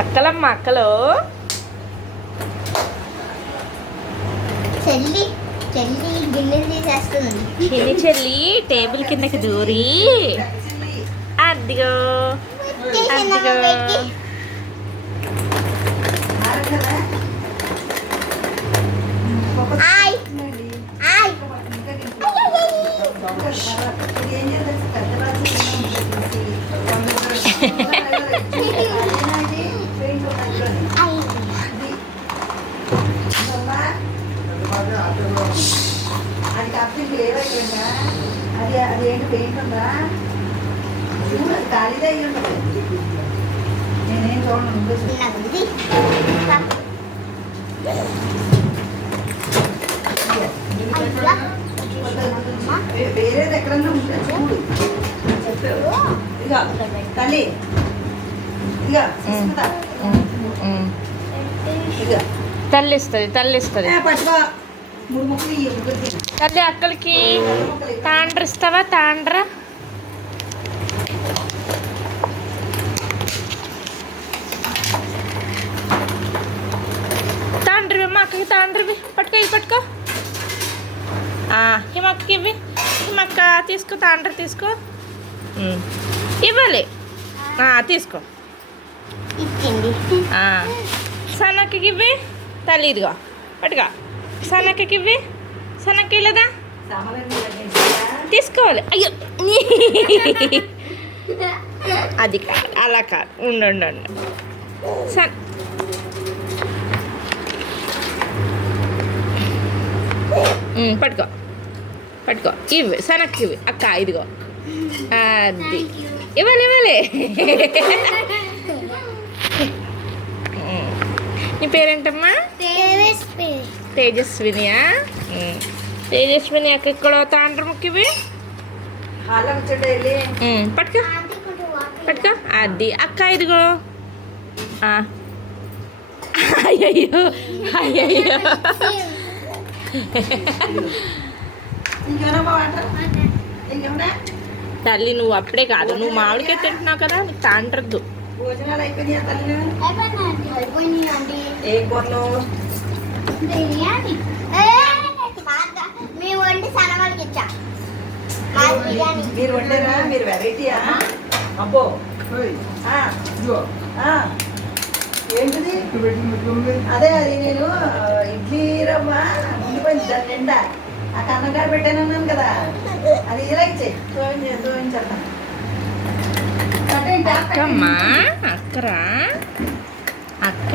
అక్కలమ్మ అక్కలు చెల్లి చెల్లి గిన్నె తీసేస్తుంది. చిన్ని చెల్లి టేబుల్ కిందకి దూరి అదిగో అదిగో ఆయ్ ఆయ్ అది కప్పింగ్ ఏమైపోయిందా? అది ఏంటి పెయింట్ ఉందా? చూడు అది ఖాళీదే అయ్యి ఉంటుంది. నేనేం చూడండి వేరేది ఎక్కడన్నా ఉంటే చూడు. ఇక తల్లి ఇక ఇక తల్లిస్తుంది పట్టుకో. 3 ముక్కలు ఇయ్యి, ముగ్గురికి. తల్లి అక్కలకి తాండ్ర ఇస్తావా? తాండ్ర తాండ్రవి మా అక్కకి తాండ్రవి పట్టుకో, ఇవి పట్టుకో. హిమక్కకి ఇవి. హిమక్క తీసుకో, తాండ్ర తీసుకో. ఇవ్వాలి, తీసుకో. సనక్కకి ఇవ్వి. తల్లి ఇదిగో పట్టుగా. సనక్కకి ఇవ్వి. సనక్క లేదా తీసుకోవాలి. అయ్యో అది కాదు, అలా కాదు. ఉండు పట్టుకో ఇవ్వి. సనక్కి ఇవ్వి. అక్క ఇదిగో అది ఇవ్వాలి. నీ పేరేంటమ్మా? తేజస్వినియా? తేజస్విని అక్క ఇక్కడ తాండ్ర ముక్కివి. పట్టుకో అది. అక్క ఇదిగో. అయ్యయ్యో తల్లి నువ్వు అప్పుడే కాదు, నువ్వు మామిడికాయ తింటున్నావు కదా, నీకు తాండ్రద్దు. భోజనాలు అయిపోయినాయా తల్లి? ఏం కూరలు? మీరు వండారా? మీరు వెరైటీయా? అబ్బో ఏంటిది? అదే అది నేను ఇడ్లీ రవ్వ ఉండిపోయింది దాని నిండా. ఆ కన్నకాడ పెట్టాను అన్నాను కదా, అది ఇలా ఇచ్చే చూపించేస్తాను. అక్కమ్మా అక్కరా అక్క